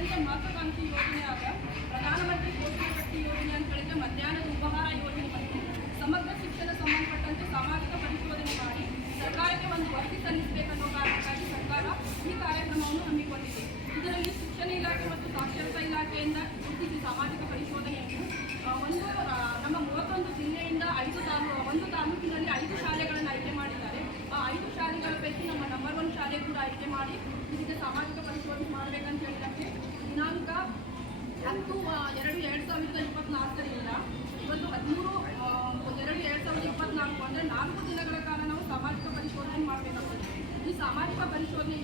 ಅತ್ಯಂತ ಮಹತ್ವಾಕಾಂಕ್ಷಿ ಯೋಜನೆಯಾದ ಪ್ರಧಾನಮಂತ್ರಿ ಪೋಷಣ ಶಕ್ತಿ ಯೋಜನೆ ಅಂತ ಹೇಳಿದ್ರೆ ಮಧ್ಯಾಹ್ನದ ಉಪಹಾರ ಯೋಜನೆ ಮತ್ತು ಸಮಗ್ರ ಶಿಕ್ಷಣ ಸಂಬಂಧಪಟ್ಟಂತೆ ಸಾಮಾಜಿಕ ಪರಿಶೋಧನೆ ಮಾಡಿ ಸರ್ಕಾರಕ್ಕೆ ಒಂದು ವರದಿ ಸಲ್ಲಿಸಬೇಕನ್ನೋ ಕಾರಣಕ್ಕಾಗಿ ಸರ್ಕಾರ ಈ ಕಾರ್ಯಕ್ರಮವನ್ನು ಹಮ್ಮಿಕೊಂಡಿದೆ ಇದರಲ್ಲಿ ಶಿಕ್ಷಣ ಇಲಾಖೆ ಮತ್ತು ಸಾಕ್ಷರತಾ ಇಲಾಖೆಯಿಂದ ಗುರುತಿಸಿ ಸಾಮಾಜಿಕ ಪರಿಶೋಧನೆಯನ್ನು ಆ, ಒಂದು ಆ, ನಮ್ಮ ಮೂವತ್ತೊಂದು ಜಿಲ್ಲೆಯಿಂದ ಐದು ತಾಲೂ ಒಂದು ತಾಲೂಕಿನಲ್ಲಿ ಐದು ಶಾಲೆಗಳನ್ನು ಆಯ್ಕೆ ಮಾಡಿದ್ದಾರೆ ಆ ಐದು ಶಾಲೆಗಳ ಪೈಕಿ ನಮ್ಮ ನಂಬರ್ ಒನ್ ಶಾಲೆ ಕೂಡ ಆಯ್ಕೆ ಮಾಡಿ ಇದಕ್ಕೆ ಸಾಮಾಜಿಕ ಪರಿಶೋಧನೆ ಮಾಡಬೇಕಂತ ಹೇಳಿದಕ್ಕೆ ದಿನಾಂಕ ಹತ್ತು ಆ, ಎರಡು ಎರಡು ಸಾವಿರದ ಇಪ್ಪತ್ನಾಲ್ಕರಿಂದ ಇವತ್ತು ಹದಿಮೂರು ಆ, ಎರಡು ಎರಡು ಸಾವಿರದ ಇಪ್ಪತ್ನಾಲ್ಕು ಅಂದರೆ ನಾಲ್ಕು ದಿನಗಳ ಕಾಲ ನಾವು ಸಾಮಾಜಿಕ ಪರಿಶೋಧನೆ ಮಾಡಬೇಕಾಗ್ತದೆ ಈ ಸಾಮಾಜಿಕ ಪರಿಶೋಧನೆ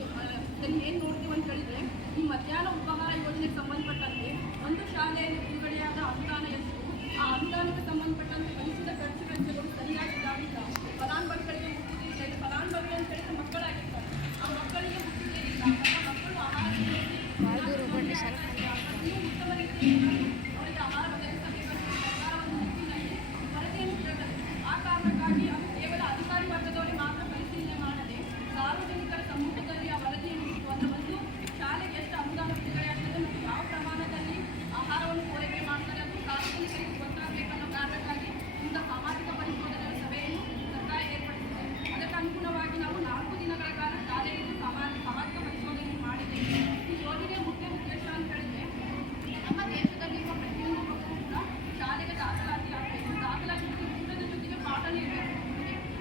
ಏನು ನೋಡ್ತೀವಿ ಅಂತ ಹೇಳಿದ್ರೆ ಈ ಮಧ್ಯಾಹ್ನ ಉಪಹಾರ ಯೋಜನೆಗೆ ಸಂಬಂಧಪಟ್ಟಂತೆ ಒಂದು ಶಾಲೆಯಲ್ಲಿ ಬಿಡುಗಡೆಯಾದ ಅನುದಾನ ಎಷ್ಟು ಆ ಅನುದಾನಕ್ಕೆ ಸಂಬಂಧಪಟ್ಟಂತೆ ಭವಿಷ್ಯದ ಖರ್ಚು ವೆಚ್ಚಗಳು ಸರಿಯಾಗಿದ್ದಾಗಿಲ್ಲ ಫಲಾನುಭವಿಗಳಿಗೆ ಮುಟ್ಟುವುದಿಲ್ಲ ಇದು ಫಲಾನುಭವಿ ಅಂತ ಹೇಳಿದ್ರೆ ಮಕ್ಕಳಾಗಿರ್ತಾರೆ ಆ ಮಕ್ಕಳಿಗೆ ಮುಟ್ಟುವುದಿಲ್ಲ ಮತ್ತು ಮಕ್ಕಳು ಆಹಾರ ಇನ್ನೂ ಉತ್ತಮ ರೀತಿಯಲ್ಲಿ ಅವರಿಗೆ ಆಹಾರ ಒದಗಿಸಬೇಕಂತ ಸರ್ಕಾರ ಒಂದು ನಿಟ್ಟಿನಲ್ಲಿ ವರದಿಯನ್ನು ನೀಡುತ್ತದೆ ಆ ಕಾರಣಕ್ಕಾಗಿ ಅದು ಕೇವಲ ಅಧಿಕಾರಿ ವರ್ಗದವರಿಗೆ ಮಾತ್ರ ಪರಿಶೀಲನೆ ಮಾಡದೆ ಸಾರ್ವಜನಿಕರ ಸಮ್ಮುಖದಲ್ಲಿ ಆ ವರದಿಯನ್ನು ಇಟ್ಟು ಅದರ ಒಂದು ಶಾಲೆಗೆ ಎಷ್ಟು ಅನುದಾನ ಬಿಡುಗಡೆ ಆಗ್ತದೆ ಮತ್ತು ಯಾವ ಪ್ರಮಾಣದಲ್ಲಿ ಆಹಾರವನ್ನು ಪೂರೈಕೆ ಮಾಡ್ತಾರೆ ಅದು ಸಾರ್ವಜನಿಕರಿಗೆ ಗೊತ್ತಾಗಬೇಕನ್ನೋ ಕಾರಣಕ್ಕಾಗಿ ಇಂಥ ಸಾಮಾಜಿಕ ಪರಿಶೋಧನೆಯ ಸಭೆಯನ್ನು ಸರ್ಕಾರ ಏರ್ಪಡಿಸಿದೆ ಅದಕ್ಕೆ ಅನುಗುಣವಾಗಿ ನಾವು ನಾಲ್ಕು ದಿನಗಳ ಕಾಲ ಶಾಲೆಯಲ್ಲಿ ಸಮಾಜ ಸಾಮಾಜಿಕ ಪರಿಶೋಧನೆ ಮಾಡಿದ್ದೇವೆ ಈ ಯೋಜನೆಯ ಮುಖ್ಯ ಉದ್ದೇಶ ಅಂತ ಹೇಳಿದ್ರೆ ನಮ್ಮ ದೇಶದಲ್ಲಿರುವ ಪ್ರತಿಯೊಂದು ಮಕ್ಕಳು ಕೂಡ ಶಾಲೆಗೆ ದಾಖಲಾತಿ ಆಗಬೇಕು ದಾಖಲಾತಿ ಊಟದ ಜೊತೆಗೆ ಪಾಠ ನೀಡಬೇಕು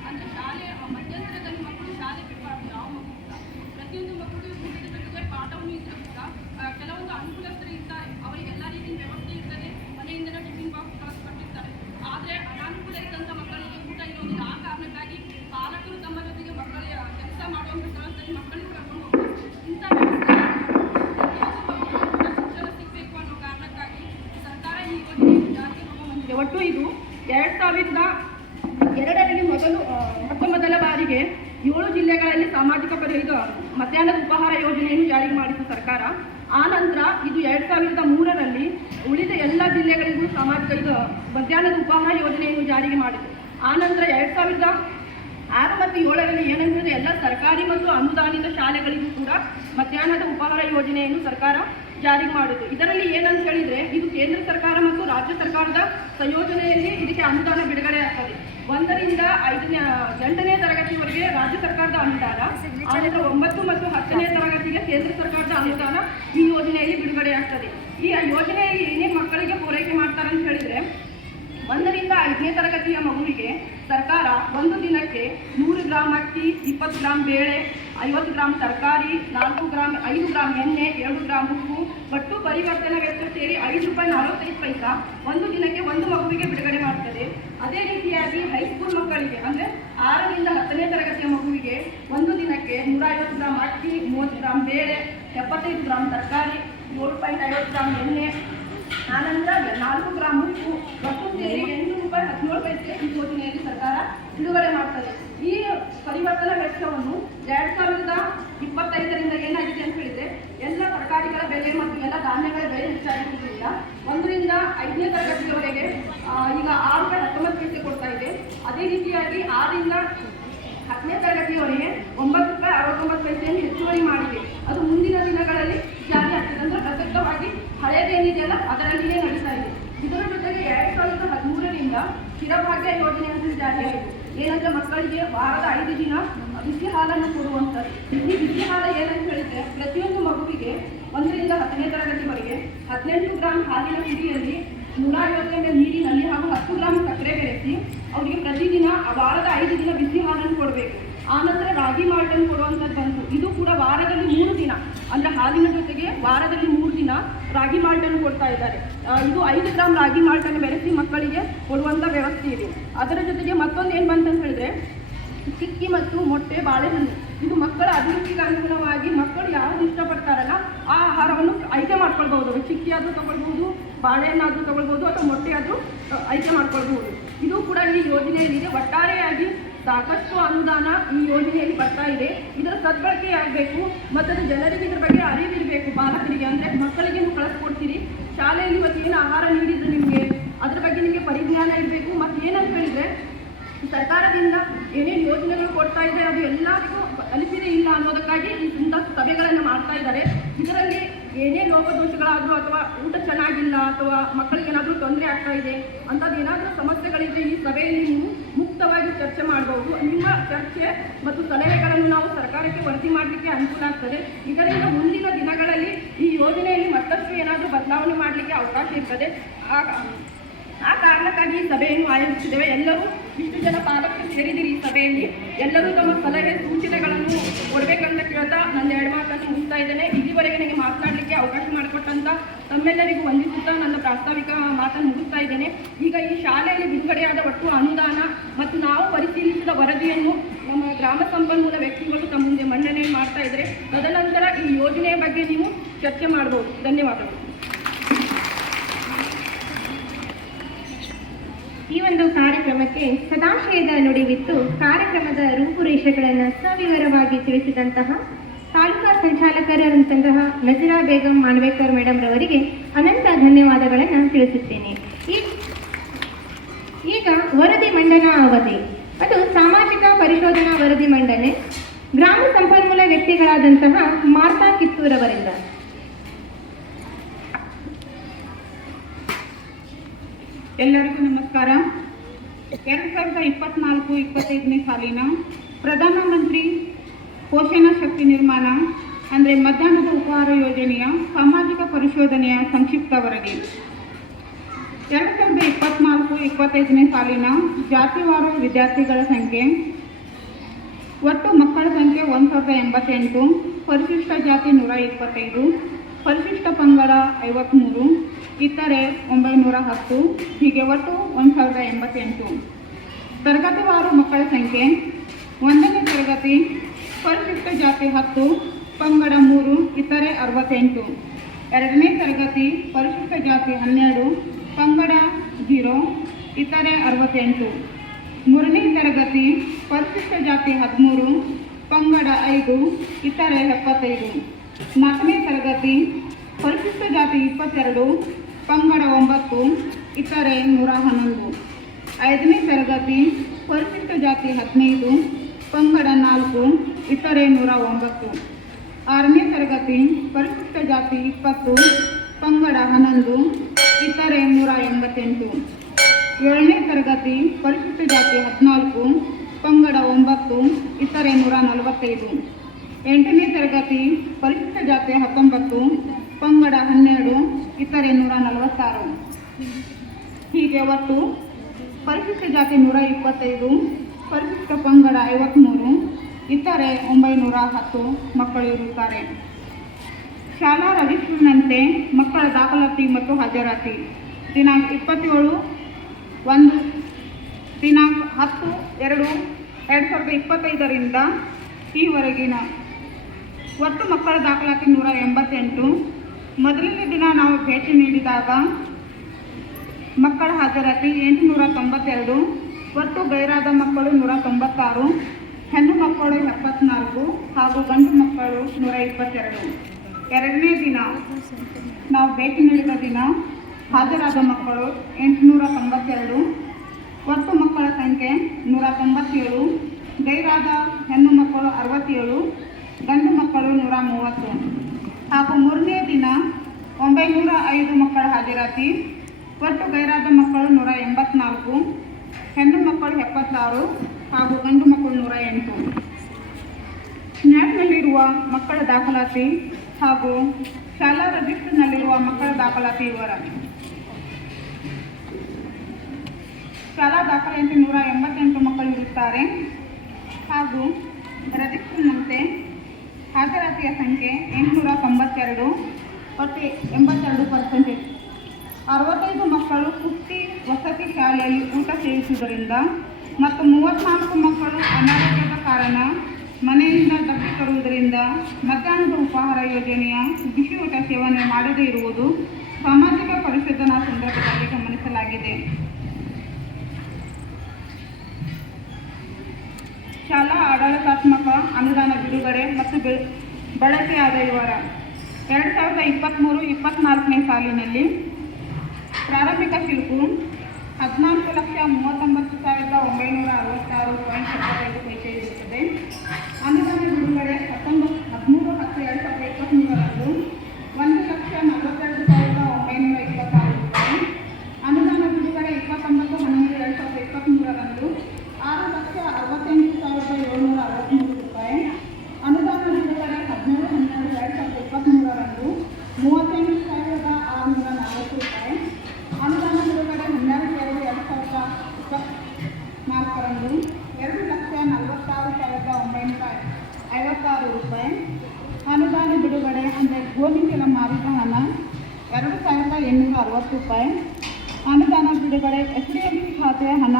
ಅಂದರೆ ಶಾಲೆ ಮಧ್ಯಂತರದಲ್ಲಿ ಮಕ್ಕಳು ಶಾಲೆ ಬಿಡಬಾರ್ದು ಯಾವ ಮಕ್ಕಳು ಕೂಡ ಪ್ರತಿಯೊಂದು ಮಕ್ಕಳು ಊಟದ ಜೊತೆಗೆ ಪಾಠವನ್ನು ಇದ್ದರೂ ಕೂಡ ಆ, ಕೆಲವೊಂದು ಅನುಕೂಲಸ್ಥರು ಇರ್ತಾರೆ ಅವರಿಗೆ ಎಲ್ಲ ರೀತಿಯ ವ್ಯವಸ್ಥೆ ಇರ್ತದೆ ಮನೆಯಿಂದಲೇ ಟಿಫಿನ್ ಬಾಕ್ಸ್ ಕಳಿಸ್ಕೊಟ್ಟಿರ್ತಾರೆ ಆದರೆ ಅನಾನುಕೂಲ ಇದ್ದಂಥ ಮಕ್ಕಳಿಗೆ ಊಟ ಇರೋದಿಲ್ಲ ಆ ಕಾರಣಕ್ಕಾಗಿ ಪಾಲಕರು ತಮ್ಮ ಜೊತೆಗೆ ಮಕ್ಕಳಿಗೆ ಕೆಲಸ ಮಾಡುವಂಥ ಸ್ಥಳದಲ್ಲಿ ಮಕ್ಕಳಿಗೆ ಕರ್ಕೊಂಡು ಹೋಗ್ತಾರೆ ಇಂಥ ವ್ಯವಸ್ಥೆ ಪ್ರತಿಯೊಂದು ಮಕ್ಕಳಿಗೂ ಕೂಡ ಶಿಕ್ಷಣ ಸಿಗಬೇಕು ಅನ್ನೋ ಕಾರಣಕ್ಕಾಗಿ ಸರ್ಕಾರ ಈ ಯೋಜನೆಯನ್ನು ಜಾರಿಗೆ ತಗೊಂಡ್ಬಂದಿದೆ ಒಟ್ಟು ಇದು ಎರಡು ಸಾವಿರದ ಎರಡರಲ್ಲಿ ಮೊದಲು ಮೊಟ್ಟಮೊದಲ ಮೊಟ್ಟ ಮೊದಲ ಬಾರಿಗೆ ಏಳು ಜಿಲ್ಲೆಗಳಲ್ಲಿ ಸಾಮಾಜಿಕ ಪರಿ ಮಧ್ಯಾಹ್ನದ ಉಪಹಾರ ಯೋಜನೆಯನ್ನು ಜಾರಿಗೆ ಮಾಡಿತು ಸರ್ಕಾರ. ಆ ನಂತರ ಇದು ಎರಡು ಸಾವಿರದ ಮೂರರಲ್ಲಿ ಉಳಿದ ಎಲ್ಲ ಜಿಲ್ಲೆಗಳಿಗೂ ಸಾಮಾಜಿಕ, ಇದು ಮಧ್ಯಾಹ್ನದ ಉಪಹಾರ ಯೋಜನೆಯನ್ನು ಜಾರಿಗೆ ಮಾಡಿತು. ಆ ನಂತರ ಎರಡು ಸಾವಿರದ ಆರು ಮತ್ತು ಏಳರಲ್ಲಿ ಏನಂತಂದರೆ ಎಲ್ಲ ಸರ್ಕಾರಿ ಮತ್ತು ಅನುದಾನಿತ ಶಾಲೆಗಳಿಗೂ ಕೂಡ ಮಧ್ಯಾಹ್ನದ ಉಪಹಾರ ಯೋಜನೆಯನ್ನು ಸರ್ಕಾರ ಜಾರಿ ಮಾಡಿತು ಇದರಲ್ಲಿ ಏನಂತ ಹೇಳಿದ್ರೆ, ಇದು ಕೇಂದ್ರ ಸರ್ಕಾರ ಮತ್ತು ರಾಜ್ಯ ಸರ್ಕಾರದ ಸಂಯೋಜನೆಯಲ್ಲಿ ಇದಕ್ಕೆ ಅನುದಾನ ಬಿಡುಗಡೆ ಆಗ್ತದೆ. ಒಂದರಿಂದ ಐದನೇ, ಎಂಟನೇ ತರಗತಿವರೆಗೆ ರಾಜ್ಯ ಸರ್ಕಾರದ ಅನುದಾನ, ಆನಂತರ ಒಂಬತ್ತು ಮತ್ತು ಹತ್ತನೇ ತರಗತಿಗೆ ಕೇಂದ್ರ ಸರ್ಕಾರದ ಅನುದಾನ ಈ ಯೋಜನೆಯಲ್ಲಿ ಬಿಡುಗಡೆ ಆಗ್ತದೆ. ಈ ಯೋಜನೆಯಲ್ಲಿ ಏನೇ ಮಕ್ಕಳಿಗೆ ಪೂರೈಕೆ ಮಾಡ್ತಾರೆ ಅಂತ ಹೇಳಿದ್ರೆ, ಒಂದರಿಂದ ಐದನೇ ತರಗತಿಯ ಮಗುವಿಗೆ ಸರ್ಕಾರ ಒಂದು ದಿನಕ್ಕೆ ನೂರು ಗ್ರಾಂ ಅಕ್ಕಿ, ಇಪ್ಪತ್ತು ಗ್ರಾಂ ಬೇಳೆ ಐವತ್ತು ಗ್ರಾಂ ತರಕಾರಿ, ನಾಲ್ಕು ಗ್ರಾಂ, ಐದು ಗ್ರಾಂ ಎಣ್ಣೆ, ಎರಡು ಗ್ರಾಮ್ ಉಪ್ಪು, ಒಟ್ಟು ಪರಿವರ್ತನಾ ವೆಚ್ಚ ಸೇರಿ ಐದು ರೂಪಾಯಿ ನಲವತ್ತೈದು ಪೈಸಾ ಒಂದು ದಿನಕ್ಕೆ ಒಂದು ಮಗುವಿಗೆ ಬಿಡುಗಡೆ ಮಾಡ್ತದೆ. ಅದೇ ರೀತಿಯಾಗಿ ಹೈಸ್ಕೂಲ್ ಮಕ್ಕಳಿಗೆ, ಅಂದರೆ ಆರರಿಂದ ಹತ್ತನೇ ತರಗತಿಯ ಮಗುವಿಗೆ ಒಂದು ದಿನಕ್ಕೆ ನೂರ ಐವತ್ತು ಗ್ರಾಂ ಅಕ್ಕಿ, ಮೂವತ್ತು ಗ್ರಾಂ ಬೇಳೆ, ಎಪ್ಪತ್ತೈದು ಗ್ರಾಂ ತರಕಾರಿ ಏಳು ಪಾಯಿಂಟ್ ಐವತ್ತು ಗ್ರಾಂ ಎಣ್ಣೆ, ಆನಂತರ ನಾಲ್ಕು ಗ್ರಾಂ ಉಪ್ಪು, ಒಟ್ಟು ಸೇರಿ ಎಂಟು ರೂಪಾಯಿ ಹದಿನೇಳು ಪೈಸೆ ಈ ಯೋಜನೆಯಲ್ಲಿ ಸರ್ಕಾರ ಬಿಡುಗಡೆ ಮಾಡ್ತದೆ. ಈ ಪರಿವರ್ತನಾ ವೆಚ್ಚವನ್ನು ಎರಡು ಸಾವಿರದ ಇಪ್ಪತ್ತೈದರಿಂದ ಏನಾಗಿದೆ ಅಂತ ಹೇಳಿದ್ರೆ, ಎಲ್ಲ ತರಕಾರಿಗಳ ಬೆಲೆ ಮತ್ತು ಎಲ್ಲ ಧಾನ್ಯಗಳ ಬೆಲೆ ಹೆಚ್ಚಾಗಿರುವುದರಿಂದ ಒಂದರಿಂದ ಐದನೇ ತರಗತಿಯವರೆಗೆ ಈಗ ಆರು ರೂಪಾಯಿ ಹತ್ತೊಂಬತ್ತು ಪೈಸೆ ಕೊಡ್ತಾ ಇದೆ. ಅದೇ ರೀತಿಯಾಗಿ ಆರರಿಂದ ಹತ್ತನೇ ತರಗತಿಯವರೆಗೆ ಒಂಬತ್ತು ರೂಪಾಯಿ ಅರವತ್ತೊಂಬತ್ತು ಪೈಸೆಯನ್ನು ಹೆಚ್ಚುವರಿ ಮಾಡಿದೆ. ಅದು ಮುಂದಿನ ದಿನಗಳಲ್ಲಿ ಜಾರಿ ಆಗ್ತದೆ. ಅಂದರೆ ಪ್ರಸಕ್ತವಾಗಿ ಹಳೆಯದೇನಿದೆಯಲ್ಲ ಅದರಲ್ಲಿಯೇ ನಡೀತಾ ಇದೆ. ಇದರ ಜೊತೆಗೆ ಎರಡು ಸಾವಿರದ ಹದಿಮೂರರಿಂದ ಸ್ಥಿರಭಾಗ್ಯ ಯೋಜನೆ ಅಂತ ಜಾರಿಯಾಯಿತು ಏನಂದ್ರೆ ಮಕ್ಕಳಿಗೆ ವಾರದ ಐದು ದಿನ ಬಿಸಿ ಹಾಲನ್ನು ಕೊಡುವಂಥದ್ದು. ಈ ಬಿಸಿ ಹಾಲ ಏನಂತ ಹೇಳಿದ್ರೆ ಪ್ರತಿಯೊಂದು ಮಗುವಿಗೆ ಒಂದರಿಂದ ಹತ್ತನೇ ತರಗತಿವರೆಗೆ ಹದಿನೆಂಟು ಗ್ರಾಂ ಹಾಲಿನ ಹಿಡಿಯಲ್ಲಿ ನೂರ ಐವತ್ತು ಎಂ ಎಲ್ ನೀರಿನಲ್ಲಿ ಹಾಗೂ ಹತ್ತು ಗ್ರಾಂ ಸಕ್ಕರೆ ಬೆರೆಸಿ ಅವರಿಗೆ ಪ್ರತಿದಿನ ಆ ವಾರದ ಐದು ದಿನ ಬಿಸಿ ಹಾಲನ್ನು ಕೊಡಬೇಕು. ಆನಂತರ ರಾಗಿ ಮಾಲ್ಟನ್ನು ಕೊಡುವಂಥದ್ದು ಬಂತು. ಇದು ಕೂಡ ವಾರದಲ್ಲಿ ಮೂರು ದಿನ. ಅಂದರೆ ಹಾಲಿನ ಜೊತೆಗೆ ವಾರದಲ್ಲಿ ಮೂರು ದಿನ ರಾಗಿ ಮಾಲ್ಟನ್ನು ಕೊಡ್ತಾ ಇದ್ದಾರೆ. ಇದು ಐದು ಗ್ರಾಮ್ ರಾಗಿ ಮಾಲ್ಟನ್ನು ಬೆರೆಸಿ ಮಕ್ಕಳಿಗೆ ಕೊಡುವಂಥ ವ್ಯವಸ್ಥೆ ಇದೆ. ಅದರ ಜೊತೆಗೆ ಮತ್ತೊಂದು ಏನು ಬಂತಂತ ಹೇಳಿದ್ರೆ, ಚಿಕ್ಕಿ ಮತ್ತು ಮೊಟ್ಟೆ ಬಾಳೆಹಣ್ಣು. ಇದು ಮಕ್ಕಳ ಅಭಿವೃದ್ಧಿಗೆ ಅನುಗುಣವಾಗಿ ಮಕ್ಕಳು ಯಾವ್ದು ಇಷ್ಟಪಡ್ತಾರಲ್ಲ, ಆ ಆಹಾರವನ್ನು ಆಯ್ಕೆ ಮಾಡ್ಕೊಳ್ಬಹುದು. ಚಿಕ್ಕಿ ಆದರೂ ತಗೊಳ್ಬಹುದು ಬಾಳೆಹಣ್ಣಾದರೂ ತಗೊಳ್ಬಹುದು, ಅಥವಾ ಮೊಟ್ಟೆ ಆದರೂ ಆಯ್ಕೆ ಮಾಡ್ಕೊಳ್ಬಹುದು. ಇದು ಕೂಡ ಈ ಯೋಜನೆಯಲ್ಲಿದೆ. ಒಟ್ಟಾರೆಯಾಗಿ ಸಾಕಷ್ಟು ಅನುದಾನ ಈ ಯೋಜನೆಯಲ್ಲಿ ಬರ್ತಾ ಇದೆ. ಇದರ ಸದ್ಬಳಕೆ ಆಗಬೇಕು, ಮತ್ತು ಜನರಿಗೆ ಇದ್ರ ಬಗ್ಗೆ ಅರಿವಿರಬೇಕು, ಬಾಲಕರಿಗೆ ಅಂದರೆ ಮಕ್ಕಳಿಗೆ ನೀವು ಕಳಿಸ್ಕೊಡ್ತೀರಿ? ಶಾಲೆಯಲ್ಲಿ ಇವತ್ತು ಏನು ಆಹಾರ ನೀಡಿದ್ರು ನಿಮಗೆ? ಅದ್ರ ಬಗ್ಗೆ ನಿಮಗೆ ಪರಿಜ್ಞಾನ ಇರಬೇಕು, ಮತ್ತು ಏನಂತ ಹೇಳಿದರೆ, ಸರ್ಕಾರದಿಂದ ಏನೇನು ಯೋಜನೆಗಳು ಕೊಡ್ತಾ ಇದೆ, ಅದು ಎಲ್ಲರಿಗೂ ತಲುಪಿದೆ ಇಲ್ಲ ಅನ್ನೋದಕ್ಕಾಗಿ ಇಂಥ ಸಭೆಗಳನ್ನು ಮಾಡ್ತಾ ಇದ್ದಾರೆ. ಇದರಲ್ಲಿ ಏನೇ ಲೋಪದೋಷಗಳಾದರೂ ಅಥವಾ ಊಟ ಚೆನ್ನಾಗಿಲ್ಲ ಅಥವಾ ಮಕ್ಕಳಿಗೆ ಏನಾದರೂ ತೊಂದರೆ ಆಗ್ತಾ ಇದೆ, ಅಂಥದ್ದು ಏನಾದರೂ ಸಮಸ್ಯೆಗಳಿದ್ರೆ ಈ ಸಭೆಯಲ್ಲಿ ನೀವು ಮುಕ್ತವಾಗಿ ಚರ್ಚೆ ಮಾಡಬಹುದು ನಿಮ್ಮ ಚರ್ಚೆ ಮತ್ತು ಸಲಹೆಗಳನ್ನು ನಾವು ಸರ್ಕಾರಕ್ಕೆ ವರದಿ ಮಾಡಲಿಕ್ಕೆ ಅನುಕೂಲ ಆಗ್ತದೆ. ಇದರಿಂದ ಮುಂದಿನ ದಿನಗಳಲ್ಲಿ ಈ ಯೋಜನೆಯಲ್ಲಿ ಮತ್ತಷ್ಟು ಏನಾದರೂ ಬದಲಾವಣೆ ಮಾಡಲಿಕ್ಕೆ ಅವಕಾಶ ಇರ್ತದೆ. ಆಗ ಆ ಕಾರಣಕ್ಕಾಗಿ ಈ ಸಭೆಯನ್ನು ಆಯೋಜಿಸಿದ್ದೇವೆ. ಎಲ್ಲರೂ ಇಷ್ಟು ಜನ ಪಾಲಕರು ಸೇರಿದಿರಿ ಈ ಸಭೆಯಲ್ಲಿ. ಎಲ್ಲರೂ ತಮ್ಮ ಸಲಹೆ ಸೂಚನೆಗಳನ್ನು ಕೊಡಬೇಕಂತ ಕೇಳ್ತಾ ನನ್ನ ಎರಡು ಮಾತನ್ನು ಮುಗಿಸ್ತಾ ಇದ್ದೇನೆ. ಇಲ್ಲಿವರೆಗೆ ನನಗೆ ಮಾತನಾಡಲಿಕ್ಕೆ ಅವಕಾಶ ಮಾಡಿಕೊಟ್ಟಂತ ತಮ್ಮೆಲ್ಲರಿಗೂ ವಂದಿಸುತ್ತಾ ನನ್ನ ಪ್ರಾಸ್ತಾವಿಕ ಮಾತನ್ನು ಮುಗಿಸ್ತಾ ಇದ್ದೇನೆ. ಈಗ ಈ ಶಾಲೆಯಲ್ಲಿ ಬಿಡುಗಡೆಯಾದ ಒಟ್ಟು ಅನುದಾನ ಮತ್ತು ನಾವು ಪರಿಶೀಲಿಸಿದ ವರದಿಯನ್ನು ನಮ್ಮ ಗ್ರಾಮ ಸಂಪನ್ಮೂಲ ವ್ಯಕ್ತಿಗಳು ತಮ್ಮ ಮುಂದೆ ಮಂಡನೆ ಮಾಡ್ತಾ ಇದ್ದಾರೆ. ತದನಂತರ ಈ ಯೋಜನೆಯ ಬಗ್ಗೆ ನೀವು ಚರ್ಚೆ ಮಾಡಬಹುದು ಧನ್ಯವಾದಗಳು. ಈ ಒಂದು ಕಾರ್ಯಕ್ರಮಕ್ಕೆ ಸದಾಶಯದ ನುಡಿವಿತ್ತು. ಕಾರ್ಯಕ್ರಮದ ರೂಪುರೇಷೆಗಳನ್ನು ಸವಿವರವಾಗಿ ತಿಳಿಸಿದಂತಹ ತಾಲೂಕಾ ಸಂಚಾಲಕರಂತಹ ನಜೀರಾ ಬೇಗಂ ಮಾನ್ವೇಕರ್ ಮೇಡಮ್ ರವರಿಗೆ ಅನಂತ ಧನ್ಯವಾದಗಳನ್ನು ತಿಳಿಸುತ್ತೇನೆ. ಈಗ ವರದಿ ಮಂಡನಾ ಅವಧಿ. ಅದು ಸಾಮಾಜಿಕ ಪರಿಶೋಧನಾ ವರದಿ ಮಂಡನೆ. ಗ್ರಾಮ ಸಂಪನ್ಮೂಲ ವ್ಯಕ್ತಿಗಳಾದಂತಹ ಮಾರ್ತಾ ಕಿತ್ತೂರವರಿಂದ. ಎಲ್ಲರಿಗೂ ನಮಸ್ಕಾರ. ಎರಡು ಸಾವಿರದ ಇಪ್ಪತ್ನಾಲ್ಕು ಇಪ್ಪತ್ತೈದನೇ ಸಾಲಿನ ಪ್ರಧಾನಮಂತ್ರಿ ಪೋಷಣ ಶಕ್ತಿ ನಿರ್ಮಾಣ, ಅಂದರೆ ಮಧ್ಯಾಹ್ನದ ಉಪಹಾರ ಯೋಜನೆಯ ಸಾಮಾಜಿಕ ಪರಿಶೋಧನೆಯ ಸಂಕ್ಷಿಪ್ತ ವರದಿ. ಎರಡು ಸಾವಿರದ ಇಪ್ಪತ್ನಾಲ್ಕು ಇಪ್ಪತ್ತೈದನೇ ಸಾಲಿನ ಜಾತಿವಾರು ವಿದ್ಯಾರ್ಥಿಗಳ ಸಂಖ್ಯೆ, ಒಟ್ಟು ಮಕ್ಕಳ ಸಂಖ್ಯೆ ಒಂದು ಸಾವಿರದ ಎಂಬತ್ತೆಂಟು, ಪರಿಶಿಷ್ಟ ಜಾತಿ ನೂರ ಇಪ್ಪತ್ತೈದು, ಪರಿಶಿಷ್ಟ ಪಂಗಡ ಐವತ್ತ್ಮೂರು ಇತರೆ ಒಂಬೈನೂರ ಹತ್ತು, ಹೀಗೆ ಒಟ್ಟು ಒಂದು ಸಾವಿರದ ಎಂಬತ್ತೆಂಟು. ತರಗತಿವಾರು ಮಕ್ಕಳ ಸಂಖ್ಯೆ, ಒಂದನೇ ತರಗತಿ, ಪರಿಶಿಷ್ಟ ಜಾತಿ ಹತ್ತು, ಪಂಗಡ ಮೂರು, ಇತರೆ ಅರವತ್ತೆಂಟು. ಎರಡನೇ ತರಗತಿ, ಪರಿಶಿಷ್ಟ ಜಾತಿ ಹನ್ನೆರಡು, ಪಂಗಡ ಜೀರೋ, ಇತರೆ ಅರವತ್ತೆಂಟು. ಮೂರನೇ ತರಗತಿ, ಪರಿಶಿಷ್ಟ ಜಾತಿ ಹದಿಮೂರು, ಪಂಗಡ ಐದು, ಇತರೆ ಎಪ್ಪತ್ತೈದು. ನಾಲ್ಕನೇ ತರಗತಿ, ಪರಿಶಿಷ್ಟ ಜಾತಿ ಇಪ್ಪತ್ತೆರಡು ಪಂಗಡ ಒಂಬತ್ತು ಇತರೆ ನೂರ ಹನ್ನೊಂದು ಐದನೇ ತರಗತಿ, ಪರಿಶಿಷ್ಟ ಜಾತಿ ಹದಿನೈದು, ಪಂಗಡ ನಾಲ್ಕು, ಇತರೆ ನೂರ ಒಂಬತ್ತು ಆರನೇ ತರಗತಿ, ಪರಿಶಿಷ್ಟ ಜಾತಿ ಇಪ್ಪತ್ತು, ಪಂಗಡ ಹನ್ನೊಂದು, ಇತರೆ ನೂರ ಎಂಬತ್ತೆಂಟು ಏಳನೇ ತರಗತಿ, ಪರಿಶಿಷ್ಟ ಜಾತಿ ಹದಿನಾಲ್ಕು, ಪಂಗಡ ಒಂಬತ್ತು, ಇತರೆ ನೂರ ನಲವತ್ತೈದು ಎಂಟನೇ ತರಗತಿ, ಪರಿಶಿಷ್ಟ ಜಾತಿ ಹತ್ತೊಂಬತ್ತು, ಪಂಗಡ ಹನ್ನೆರಡು, ಇತರೆ ನೂರ ನಲವತ್ತಾರು ಹೀಗೆ ಅವತ್ತು ಪರಿಶಿಷ್ಟ ಜಾತಿ ನೂರ ಇಪ್ಪತ್ತೈದು, ಪರಿಶಿಷ್ಟ ಪಂಗಡ ಐವತ್ತ್ಮೂರು ಇತರೆ ಒಂಬೈನೂರ ಹತ್ತು ಮಕ್ಕಳು ಇರುತ್ತಾರೆ. ಶಾಲಾ ರಜಿಸ್ಟರ್ನಂತೆ ಮಕ್ಕಳ ದಾಖಲಾತಿ ಮತ್ತು ಹಾಜರಾತಿ. ದಿನಾಂಕ ಇಪ್ಪತ್ತೇಳು, ಒಂದು ದಿನಾಂಕ ಹತ್ತು, ಎರಡು ಎರಡು ಸಾವಿರದ ಇಪ್ಪತ್ತೈದರಿಂದ ಈವರೆಗಿನ ಒಟ್ಟು ಮಕ್ಕಳ ದಾಖಲಾತಿ ನೂರ ಎಂಬತ್ತೆಂಟು ಮೊದಲನೇ ದಿನ ನಾವು ಭೇಟಿ ನೀಡಿದಾಗ ಮಕ್ಕಳ ಹಾಜರಾತಿ ಎಂಟುನೂರ ತೊಂಬತ್ತೆರಡು, ಒಟ್ಟು ಗೈರಾದ ಮಕ್ಕಳು ನೂರ ತೊಂಬತ್ತಾರು, ಹೆಣ್ಣು ಮಕ್ಕಳು ಎಪ್ಪತ್ನಾಲ್ಕು ಹಾಗೂ ಗಂಡು ಮಕ್ಕಳು ನೂರ ಇಪ್ಪತ್ತೆರಡು. ಎರಡನೇ ದಿನ ನಾವು ಭೇಟಿ ನೀಡಿದ ದಿನ ಹಾಜರಾದ ಮಕ್ಕಳು ಎಂಟುನೂರ ತೊಂಬತ್ತೆರಡು, ಒಟ್ಟು ಮಕ್ಕಳ ಸಂಖ್ಯೆ ನೂರ ತೊಂಬತ್ತೇಳು, ಗೈರಾದ ಹೆಣ್ಣು ಮಕ್ಕಳು ಅರವತ್ತೇಳು, ಗಂಡು ಮಕ್ಕಳು ನೂರ ಮೂವತ್ತು. ಹಾಗೂ ಮೂರನೇ ದಿನ ಒಂಬೈನೂರ ಐದು ಮಕ್ಕಳ ಹಾಜರಾತಿ, ಒಟ್ಟು ಗೈರಾದ ಮಕ್ಕಳು ನೂರ ಎಂಬತ್ನಾಲ್ಕು, ಹೆಣ್ಣು ಮಕ್ಕಳು ಎಪ್ಪತ್ತಾರು ಹಾಗೂ ಗಂಡು ಮಕ್ಕಳು ನೂರ ಎಂಟು. ನ್ಯಾಟ್ನಲ್ಲಿರುವ ಮಕ್ಕಳ ದಾಖಲಾತಿ ಹಾಗೂ ಶಾಲಾ ರಿಜಿಸ್ಟರ್ನಲ್ಲಿರುವ ಮಕ್ಕಳ ದಾಖಲಾತಿ ವಿವರ. ಶಾಲಾ ದಾಖಲೆಯಂತೆ ನೂರ ಎಂಬತ್ತೆಂಟು ಮಕ್ಕಳು ಇರುತ್ತಾರೆ ಹಾಗೂ ರಿಜಿಸ್ಟರ್ನಂತೆ ಹಾಜರಾತಿಯ ಸಂಖ್ಯೆ ಎಂಟುನೂರ ತೊಂಬತ್ತೆರಡು ಒಟ್ಟು ಎಂಬತ್ತೆರಡು ಪರ್ಸೆಂಟೇಜ್ ಅರವತ್ತೈದು ಮಕ್ಕಳು ಪುಟ್ಟಿ ವಸತಿ ಶಾಲೆಯಲ್ಲಿ ಊಟ ಸೇವಿಸುವುದರಿಂದ ಮತ್ತು ಮೂವತ್ತ್ನಾಲ್ಕು ಮಕ್ಕಳು ಅನಾರೋಗ್ಯದ ಕಾರಣ ಮನೆಯಿಂದ ದಬ್ಬಿ ತರುವುದರಿಂದ ಮಧ್ಯಾಹ್ನದ ಉಪಹಾರ ಯೋಜನೆಯ ಬಿಸಿ ಊಟ ಸೇವನೆ ಮಾಡದೇ ಇರುವುದು ಸಾಮಾಜಿಕ ಪರಿಶೋಧನಾ ಸಂದರ್ಭದಲ್ಲಿ ಗಮನಿಸಲಾಗಿದೆ. ಪ್ರತಿಷ್ಠಾತ್ಮಕ ಅನುದಾನ ಬಿಡುಗಡೆ ಮತ್ತು ಬೆಳ- ಬಳಕೆಯಾದ ವಿವರ ಎರಡು ಸಾವಿರದ ಇಪ್ಪತ್ತ್ಮೂರು ಇಪ್ಪತ್ತ್ನಾಲ್ಕನೇ ಸಾಲಿನಲ್ಲಿ ಪ್ರಾರಂಭಿಕ ಶುಲ್ಕು ಹದಿನಾಲ್ಕು ಲಕ್ಷ ಮೂವತ್ತೊಂಬತ್ತು ಸಾವಿರದ ಒಂಬೈನೂರ ಅರವತ್ತಾರು ಪಾಯಿಂಟ್ ಇಪ್ಪತ್ತೈದು ಪೈಸೆ ಇರುತ್ತದೆ ಅನುದಾನ ಬಿಡುಗಡೆ ಹತ್ತೊಂಬತ್ತು ಹದಿಮೂರು ಹತ್ತು ಎರಡು ಸಾವಿರದ ಇಪ್ಪತ್ತ್ಮೂರರಂದು ಒಂದು ಲಕ್ಷ ನಲವತ್ತೆರಡು ಸಾವಿರದ ಒಂಬೈನೂರ ಇಪ್ಪತ್ತಾರು ರೂಪಾಯಿ ಅನುದಾನ ಬಿಡುಗಡೆ ಇಪ್ಪತ್ತೊಂಬತ್ತು ಹನ್ನೊಂದು ಎರಡು ಸಾವಿರದ ಇಪ್ಪತ್ತ್ಮೂರರಂದು ಆರು ಲಕ್ಷ ಅರವತ್ತೆಂಟು ಸಾವಿರದ ಏಳ್ನೂರ ಅರವತ್ತ್ಮೂರು ರೂಪಾಯಿ ಅನುದಾನ ಬಿಡುಗಡೆ ಹದಿನೇಳು ಹನ್ನೆರಡು ಎರಡು ಸಾವಿರದ ಇಪ್ಪತ್ತ್ಮೂರರಂದು ಮೂವತ್ತೆಂಟು ಸಾವಿರದ ಆರುನೂರ ನಲವತ್ತು ರೂಪಾಯಿ ಅನುದಾನ ಬಿಡುಗಡೆ ಹನ್ನೆರಡು ಎರಡು ಎರಡು ಸಾವಿರದ ಇಪ್ಪತ್ತ್ನಾಲ್ಕರಂದು ಎರಡು ಲಕ್ಷ ನಲವತ್ತಾರು ಸಾವಿರದ ಒಂಬೈನೂರ ಐವತ್ತಾರು ರೂಪಾಯಿ ಅನುದಾನ ಬಿಡುಗಡೆ ಅಂದರೆ ಗೋಧಿ ಚೀಲ ಮಾರಿದ ಹಣ ಎರಡು ಸಾವಿರದ ಎಂಟುನೂರ ಅರವತ್ತು ರೂಪಾಯಿ ಅನುದಾನ ಬಿಡುಗಡೆ ಎಚ್ ಡಿ ಎಫ್ ಸಿ ಖಾತೆಯ ಹಣ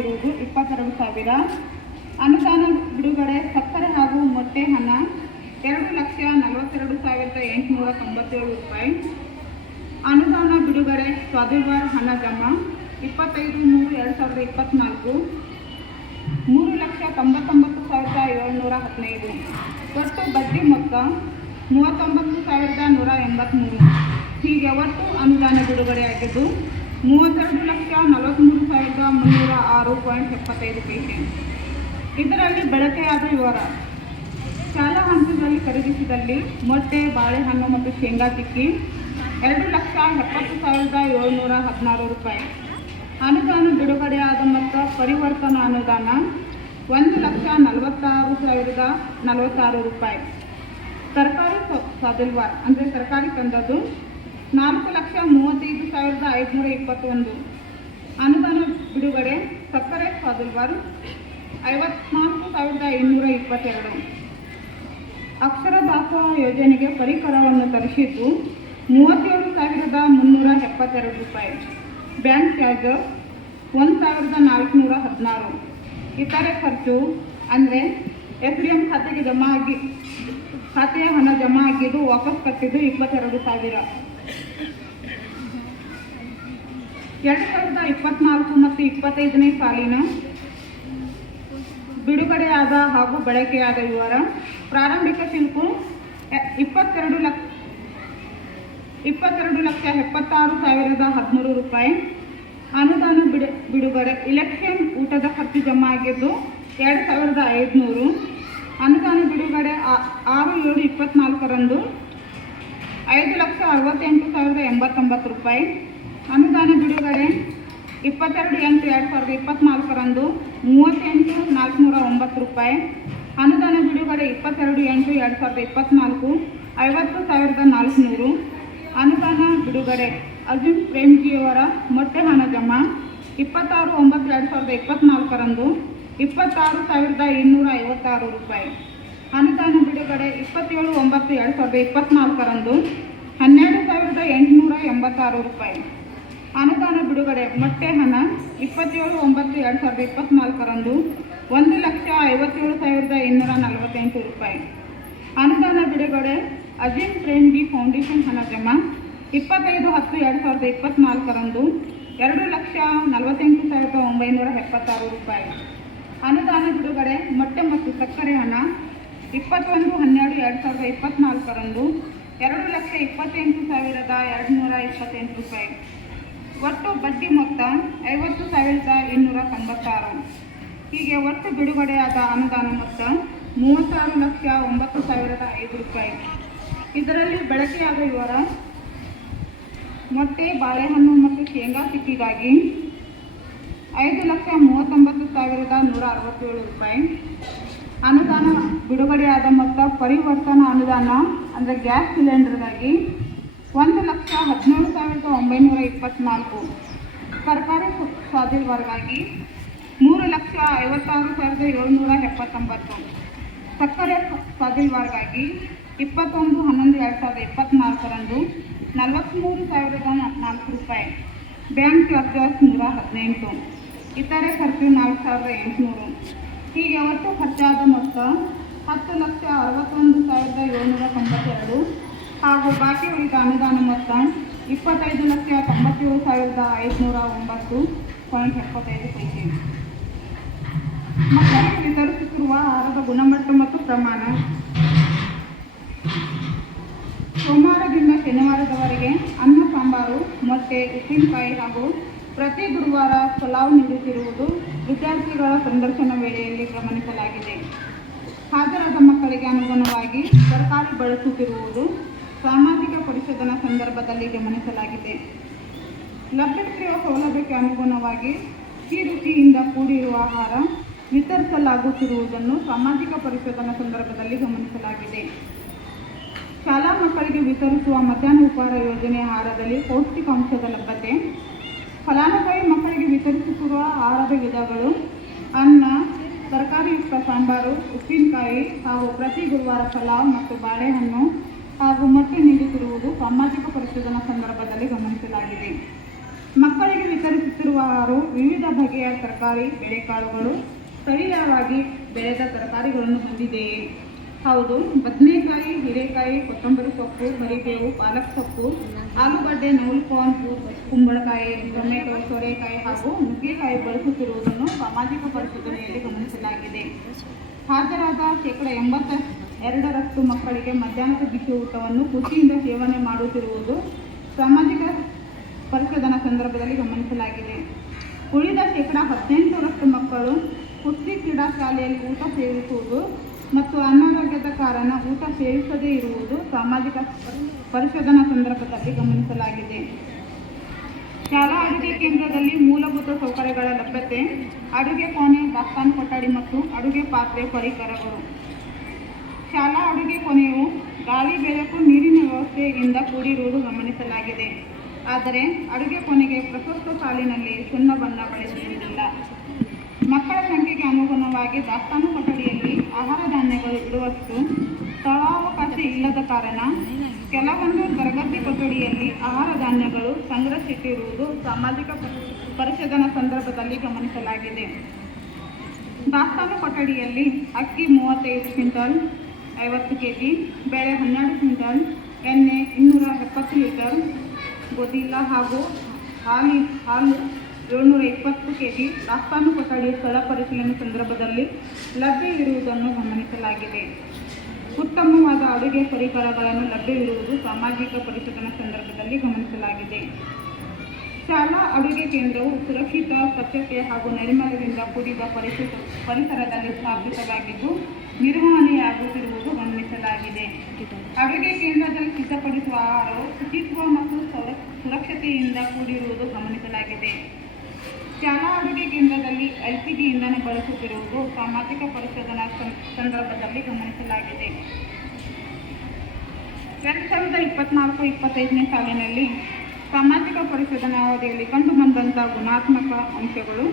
ಆಗಿರುವುದು ಇಪ್ಪತ್ತೆರಡು ಸಾವಿರ. ಅನುದಾನ ಬಿಡುಗಡೆ ಸಕ್ಕರೆ ಹಾಗೂ ಮೊಟ್ಟೆ ಹಣ, ಎರಡು ಲಕ್ಷ ನಲವತ್ತೆರಡು ಸಾವಿರದ ಎಂಟುನೂರ ತೊಂಬತ್ತೇಳು ರೂಪಾಯಿ. ಅನುದಾನ ಬಿಡುಗಡೆ ಸ್ವಾಧಿವಾರ ಹಣ ಜಮಾ ಇಪ್ಪತ್ತೈದು ಮೂರು ಎರಡು ಸಾವಿರದ ಇಪ್ಪತ್ತ್ನಾಲ್ಕು ಮೂರು ಲಕ್ಷ ತೊಂಬತ್ತೊಂಬತ್ತು ಸಾವಿರದ ಏಳ್ನೂರ ಹದಿನೈದು. ಒಟ್ಟು ಬಡ್ಡಿ ಮೊತ್ತ ಮೂವತ್ತೊಂಬತ್ತು ಸಾವಿರದ ನೂರ ಎಂಬತ್ತ್ಮೂರು ಹೀಗೆ ಒಟ್ಟು ಅನುದಾನ ಬಿಡುಗಡೆಯಾಗಿದ್ದು ಮೂವತ್ತೆರಡು ಲಕ್ಷ ನಲವತ್ತ್ಮೂರು ಸಾವಿರದ ಮುನ್ನೂರ ಆರು ಪಾಯಿಂಟ್ ಎಪ್ಪತ್ತೈದು ಪೈಸೆ. ಇದರಲ್ಲಿ ಬಳಕೆಯಾದ ವಿವರ. ಶಾಲಾ ಹಂತದಲ್ಲಿ ಖರೀದಿಸಿದಲ್ಲಿ ಮೊಟ್ಟೆ, ಬಾಳೆಹಣ್ಣು ಮತ್ತು ಶೇಂಗಾ ತಿಕ್ಕಿ ಎರಡು ಲಕ್ಷ ಎಪ್ಪತ್ತು ಸಾವಿರದ ಏಳ್ನೂರ ಹದಿನಾರು ರೂಪಾಯಿ. ಅನುದಾನ ಬಿಡುಗಡೆಯಾದ ಮತ್ತು ಪರಿವರ್ತನಾ ಅನುದಾನ ಒಂದು ಲಕ್ಷ ನಲವತ್ತಾರು ಸಾವಿರದ ನಲವತ್ತಾರು ರೂಪಾಯಿ. ಸರ್ಕಾರಿ ಸಾದಿಲ್ವಾರ್, ಅಂದರೆ ಸರ್ಕಾರಿ ತಂದದ್ದು ನಾಲ್ಕು ಲಕ್ಷ ಮೂವತ್ತೈದು ಸಾವಿರದ ಐದುನೂರ ಇಪ್ಪತ್ತೊಂದು. ಅನುದಾನ ಬಿಡುಗಡೆ ಸಕ್ಕರೆ ಫಾದುಲ್ವಾರ್ ಐವತ್ನಾಲ್ಕು ಸಾವಿರದ ಐನೂರ ಇಪ್ಪತ್ತೆರಡು. ಅಕ್ಷರ ದಾಸೋಹ ಯೋಜನೆಗೆ ಪರಿಕರವನ್ನು ತರಿಸಿದ್ದು ಮೂವತ್ತೇಳು ಸಾವಿರದ ಮುನ್ನೂರ ಎಪ್ಪತ್ತೆರಡು ರೂಪಾಯಿ. ಬ್ಯಾಂಕ್ ಚಾರ್ಜ್ ಒಂದು ಸಾವಿರದ ನಾಲ್ಕುನೂರ ಹದಿನಾರು. ಇತರೆ ಖರ್ಚು ಅಂದರೆ ಎಸ್ ಡಿ ಎಂ ಖಾತೆಗೆ ಜಮಾ ಆಗಿ ಖಾತೆಯ ಹಣ ಜಮಾ ಆಗಿದ್ದು ವಾಪಸ್ ಕಟ್ಟಿದ್ದು ಇಪ್ಪತ್ತೆರಡು ಸಾವಿರ. ಎರಡು ಸಾವಿರದ ಇಪ್ಪತ್ನಾಲ್ಕು ಮತ್ತು ಇಪ್ಪತ್ತೈದನೇ ಸಾಲಿನ ಬಿಡುಗಡೆಯಾದ ಹಾಗೂ ಬಳಕೆಯಾದ ವಿವರ. ಪ್ರಾರಂಭಿಕ ಶಿಲ್ಪು ಇಪ್ಪತ್ತೆರಡು ಲಕ್ಷ ಇಪ್ಪತ್ತೆರಡು ಲಕ್ಷ ಎಪ್ಪತ್ತಾರು ಸಾವಿರದ ಹದಿಮೂರು ರೂಪಾಯಿ. ಅನುದಾನ ಬಿಡು ಬಿಡುಗಡೆ ಇಲೆಕ್ಷನ್ ಊಟದ ಖರ್ಚು ಜಮಾ ಆಗಿದ್ದು ಎರಡು ಸಾವಿರದ ಐದುನೂರು. ಅನುದಾನ ಬಿಡುಗಡೆ ಆರು ಏಳು ಇಪ್ಪತ್ತ್ನಾಲ್ಕರಂದು ಐದು ಲಕ್ಷ ಅರವತ್ತೆಂಟು ಸಾವಿರದ ಎಂಬತ್ತೊಂಬತ್ತು ರೂಪಾಯಿ. ಅನುದಾನ ಬಿಡುಗಡೆ ಇಪ್ಪತ್ತೆರಡು ಎಂಟು ಎರಡು ಸಾವಿರದ ಇಪ್ಪತ್ತ್ನಾಲ್ಕರಂದು ಮೂವತ್ತೆಂಟು ನಾಲ್ಕುನೂರ ಒಂಬತ್ತು ರೂಪಾಯಿ. ಅನುದಾನ ಬಿಡುಗಡೆ ಇಪ್ಪತ್ತೆರಡು ಎಂಟು ಎರಡು ಸಾವಿರದ ಇಪ್ಪತ್ತ್ನಾಲ್ಕು ಐವತ್ತು ಸಾವಿರದ ನಾಲ್ಕುನೂರು. ಅನುದಾನ ಬಿಡುಗಡೆ ಅರ್ಜುನ್ ಪ್ರೇಮ್ಜಿಯವರ ಮೊಟ್ಟೆ ಹಣ ಜಮಾ ಇಪ್ಪತ್ತಾರು ಒಂಬತ್ತು ಎರಡು ಸಾವಿರದ ಇಪ್ಪತ್ತ್ನಾಲ್ಕರಂದು ಇಪ್ಪತ್ತಾರು ಸಾವಿರದ ಇನ್ನೂರ ಐವತ್ತಾರು ರೂಪಾಯಿ. ಅನುದಾನ ಬಿಡುಗಡೆ ಇಪ್ಪತ್ತೇಳು ಒಂಬತ್ತು ಎರಡು ಸಾವಿರದ ಇಪ್ಪತ್ತ್ನಾಲ್ಕರಂದು ಹನ್ನೆರಡು ಸಾವಿರದ ಎಂಟುನೂರ ಎಂಬತ್ತಾರು ರೂಪಾಯಿ. ಅನುದಾನ ಬಿಡುಗಡೆ ಮೊಟ್ಟೆ ಹಣ ಇಪ್ಪತ್ತೇಳು ಒಂಬತ್ತು ಎರಡು ಸಾವಿರದ ಇಪ್ಪತ್ತ್ನಾಲ್ಕರಂದು ಒಂದು ಲಕ್ಷ ಐವತ್ತೇಳು ಸಾವಿರದ ಇನ್ನೂರ ನಲವತ್ತೆಂಟು ರೂಪಾಯಿ. ಅನುದಾನ ಬಿಡುಗಡೆ ಅಜಿಮ್ ಪ್ರೇಮ್ಜಿ ಫೌಂಡೇಶನ್ ಹಣ ಜಮಾ ಇಪ್ಪತ್ತೈದು ಹತ್ತು ಎರಡು ಸಾವಿರದ ಇಪ್ಪತ್ತ್ನಾಲ್ಕರಂದು ಎರಡು ಲಕ್ಷ ನಲವತ್ತೆಂಟು ಸಾವಿರದ ಒಂಬೈನೂರ ಎಪ್ಪತ್ತಾರು ರೂಪಾಯಿ. ಅನುದಾನ ಬಿಡುಗಡೆ ಮೊಟ್ಟೆ ಮತ್ತು ಸಕ್ಕರೆ ಹಣ ಇಪ್ಪತ್ತೊಂದು ಹನ್ನೆರಡು ಎರಡು ಸಾವಿರದ ಇಪ್ಪತ್ತ್ನಾಲ್ಕರಂದು ಎರಡು ಲಕ್ಷ ಇಪ್ಪತ್ತೆಂಟು ಸಾವಿರದ ಎರಡು ನೂರ ಇಪ್ಪತ್ತೆಂಟು ರೂಪಾಯಿ. ಒಟ್ಟು ಬಡ್ಡಿ ಮೊತ್ತ ಐವತ್ತು ಸಾವಿರದ ಇನ್ನೂರ ತೊಂಬತ್ತಾರು. ಹೀಗೆ ಒಟ್ಟು ಬಿಡುಗಡೆಯಾದ ಅನುದಾನ ಮೊತ್ತ ಮೂವತ್ತಾರು ಲಕ್ಷ ಒಂಬತ್ತು ಸಾವಿರದ ಐದು ರೂಪಾಯಿ. ಇದರಲ್ಲಿ ಬಳಕೆಯಾದ ವಿವರ ಮೊಟ್ಟೆ, ಬಾಳೆಹಣ್ಣು ಮತ್ತು ಶೇಂಗಾ ಸಿಕ್ಕಿಗಾಗಿ ಐದು ಲಕ್ಷ ಮೂವತ್ತೊಂಬತ್ತು ಸಾವಿರದ ನೂರ ಅರವತ್ತೇಳು ರೂಪಾಯಿ. ಅನುದಾನ ಬಿಡುಗಡೆಯಾದ ಮೊತ್ತ ಪರಿವರ್ತನಾ ಅನುದಾನ ಅಂದರೆ ಗ್ಯಾಸ್ ಸಿಲಿಂಡರ್ಗಾಗಿ ಒಂದು ಲಕ್ಷ ಹದಿನೇಳು ಸಾವಿರದ ಒಂಬೈನೂರ ಇಪ್ಪತ್ತ್ನಾಲ್ಕು ಸರ್ಕಾರಿ ಸ್ವ- ಸ್ವಾಧೀನವರ್ಗಾಗಿ ಮೂರು ಲಕ್ಷ ಐವತ್ತಾರು ಸಾವಿರದ ಏಳುನೂರ ಎಪ್ಪತ್ತೊಂಬತ್ತು. ಸಕ್ಕರೆ ಸ್ವಾಧೀನವರ್ಗಾಗಿ ಇಪ್ಪತ್ತೊಂದು ಹನ್ನೊಂದು ಎರಡು ಸಾವಿರದ ಇಪ್ಪತ್ತ್ನಾಲ್ಕರಂದು ನಲವತ್ತ್ಮೂರು ಸಾವಿರದ ನಾಲ್ಕು ರೂಪಾಯಿ. ಬ್ಯಾಂಕ್ ಚಾರ್ಜಸ್ ನೂರ ಹದಿನೆಂಟು. ಇತರೆ ಖರ್ಚು ನಾಲ್ಕು ಸಾವಿರದ ಎಂಟುನೂರು. ಹೀಗೆ ಒಟ್ಟು ಖರ್ಚಾದ ಮೊತ್ತ ಹತ್ತು ಲಕ್ಷ ಅರವತ್ತೊಂದು ಸಾವಿರದ ಏಳುನೂರ ತೊಂಬತ್ತೆರಡು. ಹಾಗೂ ಬಾಕಿ ಉಳಿದ ಅನುದಾನ ಮೊತ್ತ ಇಪ್ಪತ್ತೈದು ಲಕ್ಷ ತೊಂಬತ್ತೇಳು ಸಾವಿರದ ಐದುನೂರ ಒಂಬತ್ತು ಪಾಯಿಂಟ್ ಎಪ್ಪತ್ತೈದು ಪೈಸೆ ಮಕ್ಕಳಿಗೆ ವಿತರಿಸುತ್ತಿರುವ ಆಹಾರದ ಗುಣಮಟ್ಟ ಮತ್ತು ಪ್ರಮಾಣ. ಸೋಮವಾರದಿಂದ ಶನಿವಾರದವರೆಗೆ ಅನ್ನ, ಸಾಂಬಾರು, ಮೊಟ್ಟೆ ಉಪ್ಪಿನಕಾಯಿ ಹಾಗೂ ಪ್ರತಿ ಗುರುವಾರ ಪಲಾವ್ ನೀಡುತ್ತಿರುವುದು ವಿದ್ಯಾರ್ಥಿಗಳ ಸಂದರ್ಶನ ವೇಳೆಯಲ್ಲಿ ಗಮನಿಸಲಾಗಿದೆ. ಹಾಜರಾದ ಮಕ್ಕಳಿಗೆ ಅನುಗುಣವಾಗಿ ತರಕಾರಿ ಬಳಸುತ್ತಿರುವುದು ಸಾಮಾಜಿಕ ಪರಿಶೋಧನಾ ಸಂದರ್ಭದಲ್ಲಿ ಗಮನಿಸಲಾಗಿದೆ. ಲಭ್ಯವಿರುವ ಸೌಲಭ್ಯಕ್ಕೆ ಅನುಗುಣವಾಗಿ ರುಚಿಯಿಂದ ಕೂಡಿರುವ ಆಹಾರ ವಿತರಿಸಲಾಗುತ್ತಿರುವುದನ್ನು ಸಾಮಾಜಿಕ ಪರಿಶೋಧನಾ ಸಂದರ್ಭದಲ್ಲಿ ಗಮನಿಸಲಾಗಿದೆ. ಶಾಲಾ ಮಕ್ಕಳಿಗೆ ವಿತರಿಸುವ ಮಧ್ಯಾಹ್ನ ಉಪಹಾರ ಯೋಜನೆ ಆಹಾರದಲ್ಲಿ ಪೌಷ್ಟಿಕಾಂಶದ ಲಭ್ಯತೆ, ಫಲಾನುಭವಿ ಮಕ್ಕಳಿಗೆ ವಿತರಿಸುತ್ತಿರುವ ಆಹಾರದ ವಿಧಗಳು ಅನ್ನ, ತರಕಾರಿಯುಕ್ತ ಸಾಂಬಾರು, ಉಪ್ಪಿನಕಾಯಿ ಹಾಗೂ ಪ್ರತಿ ಗುರುವಾರ ಪಲಾವ್ ಮತ್ತು ಬಾಳೆಹಣ್ಣು ಹಾಗೂ ಮೊಟ್ಟೆ ನೀಡುತ್ತಿರುವುದು ಸಾಮಾಜಿಕ ಪರಿಶೋಧನಾ ಸಂದರ್ಭದಲ್ಲಿ ಗಮನಿಸಲಾಗಿದೆ. ಮಕ್ಕಳಿಗೆ ವಿತರಿಸುತ್ತಿರುವ ಆಹಾರವು ವಿವಿಧ ಬಗೆಯ ತರಕಾರಿ ಬೇಳೆಕಾಳುಗಳು ಸ್ಥಳೀಯವಾಗಿ ಬೆಳೆದ ತರಕಾರಿಗಳನ್ನು ಹೊಂದಿದೆಯೇ ಹೌದು ಬದನೆಕಾಯಿ ಹೀರೆಕಾಯಿ ಕೊತ್ತಂಬರಿ ಸೊಪ್ಪು ಕರಿಬೇವು ಪಾಲಕ್ ಸೊಪ್ಪು ಆಲೂಗಡ್ಡೆ ಕಾರ್ನ್, ಕುಂಬಳಕಾಯಿ ಟೊಮೆಟೊ ಸೋರೆಕಾಯಿ ಹಾಗೂ ನುಗ್ಗೆಕಾಯಿ ಬಳಸುತ್ತಿರುವುದನ್ನು ಸಾಮಾಜಿಕ ಪರಿಶೋಧನೆಯಲ್ಲಿ ಗಮನಿಸಲಾಗಿದೆ. ಹಾಜರಾದ ಶೇಕಡ ಎಂಬತ್ತ ಎರಡರಷ್ಟು ಮಕ್ಕಳಿಗೆ ಮಧ್ಯಾಹ್ನದ ಬಿಸಿ ಊಟವನ್ನು ಖುಷಿಯಿಂದ ಸೇವನೆ ಮಾಡುತ್ತಿರುವುದು ಸಾಮಾಜಿಕ ಪರಿಶೋಧನಾ ಸಂದರ್ಭದಲ್ಲಿ ಗಮನಿಸಲಾಗಿದೆ. ಉಳಿದ ಶೇಕಡ ಹದಿನೆಂಟರಷ್ಟು ಮಕ್ಕಳು ಕುಸ್ತಿ ಕ್ರೀಡಾ ಶಾಲೆಯಲ್ಲಿ ಊಟ ಸೇವಿಸುವುದು ಮತ್ತು ಅನಾರೋಗ್ಯದ ಕಾರಣ ಊಟ ಸೇವಿಸದೇ ಇರುವುದು ಸಾಮಾಜಿಕ ಪರಿಶೋಧನಾ ಸಂದರ್ಭದಲ್ಲಿ ಗಮನಿಸಲಾಗಿದೆ. ಶಾಲಾ ಅಡುಗೆ ಕೇಂದ್ರದಲ್ಲಿ ಮೂಲಭೂತ ಸೌಕರ್ಯಗಳ ಲಭ್ಯತೆ, ಅಡುಗೆ ಕೋಣೆ ದಾಸ್ತಾನು ಕೊಠಡಿ ಮತ್ತು ಅಡುಗೆ ಪಾತ್ರೆ ಪರಿಕರಗಳು. ಶಾಲಾ ಅಡುಗೆ ಕೊನೆಯು ಗಾಳಿ ಬೆಳಕು ನೀರಿನ ವ್ಯವಸ್ಥೆಯಿಂದ ಕೂಡಿರುವುದು ಗಮನಿಸಲಾಗಿದೆ. ಆದರೆ ಅಡುಗೆ ಕೊನೆಗೆ ಪ್ರಸಕ್ತ ಸಾಲಿನಲ್ಲಿ ಸುಣ್ಣ ಬಣ್ಣ ಬಳಸುವುದಿಲ್ಲ. ಮಕ್ಕಳ ಸಂಖ್ಯೆಗೆ ಅನುಗುಣವಾಗಿ ದಾಸ್ತಾನು ಕೊಠಡಿಯಲ್ಲಿ ಆಹಾರ ಧಾನ್ಯಗಳು ಇಡುವಷ್ಟು ಸ್ಥಳಾವಕಾಶ ಇಲ್ಲದ ಕಾರಣ ಕೆಲವೊಂದು ತರಗತಿ ಕೊಠಡಿಯಲ್ಲಿ ಆಹಾರ ಧಾನ್ಯಗಳು ಸಂಗ್ರಹಿಸಿಟ್ಟಿರುವುದು ಸಾಮಾಜಿಕ ಪರಿಶೋಧನಾ ಸಂದರ್ಭದಲ್ಲಿ ಗಮನಿಸಲಾಗಿದೆ. ದಾಸ್ತಾನು ಕೊಠಡಿಯಲ್ಲಿ ಅಕ್ಕಿ ಮೂವತ್ತೈದು ಕ್ವಿಂಟಲ್ ಐವತ್ತು ಕೆ ಜಿ ಬೇಳೆ ಹನ್ನೆರಡು ಕ್ವಿಂಟಲ್, ಎಣ್ಣೆ ಇನ್ನೂರ ಎಪ್ಪತ್ತು ಲೀಟರ್ ಗೋಧಿಲ್ಲ ಹಾಗೂ ಹಾಲು ಹಾಲು ಏಳ್ನೂರ ಇಪ್ಪತ್ತು ಕೆ ಜಿ ದಾಸ್ತಾನು ಕೊಠಡಿ ಸ್ಥಳ ಪರಿಶೀಲನೆ ಸಂದರ್ಭದಲ್ಲಿ ಲಭ್ಯವಿರುವುದನ್ನು ಗಮನಿಸಲಾಗಿದೆ. ಉತ್ತಮವಾದ ಅಡುಗೆ ಪರಿಕರಗಳನ್ನು ಲಭ್ಯವಿರುವುದು ಸಾಮಾಜಿಕ ಪರಿಶೋಧನಾ ಸಂದರ್ಭದಲ್ಲಿ ಗಮನಿಸಲಾಗಿದೆ. ಶಾಲಾ ಅಡುಗೆ ಕೇಂದ್ರವು ಸುರಕ್ಷಿತ ಸ್ವಚ್ಛತೆ ಹಾಗೂ ನೈರ್ಮಲ್ಯದಿಂದ ಕೂಡಿದ ಪರಿಸರದಲ್ಲಿ ಸ್ಥಾಪಿಸಲಾಗಿದ್ದು ನಿರ್ವಹಣೆಯಾಗುತ್ತಿರುವುದು ಗಮನಿಸಲಾಗಿದೆ. ಅಡುಗೆ ಕೇಂದ್ರದಲ್ಲಿ ಸಿದ್ಧಪಡಿಸುವ ಆಹಾರವು ಶುಚಿತ್ವ ಮತ್ತು ಸೌರ, ಸುರಕ್ಷತೆಯಿಂದ ಕೂಡಿರುವುದು ಗಮನಿಸಲಾಗಿದೆ. ಶಾಲಾ ಅಡುಗೆ ಕೇಂದ್ರದಲ್ಲಿ ಜಿ ಇಂಧನ ಬಳಸುತ್ತಿರುವುದು ಸಾಮಾಜಿಕ ಪರಿಶೋಧನಾ ಸಂದರ್ಭದಲ್ಲಿ ಗಮನಿಸಲಾಗಿದೆ. ಎರಡು ಸಾವಿರದ ಇಪ್ಪತ್ನಾಲ್ಕು, ಇಪ್ಪತ್ತೈದನೇ ಸಾಲಿನಲ್ಲಿ ಸಾಮಾಜಿಕ ಪರಿಶೋಧನಾ ಅವಧಿಯಲ್ಲಿ ಕಂಡುಬಂದಂಥ ಗುಣಾತ್ಮಕ ಅಂಶಗಳು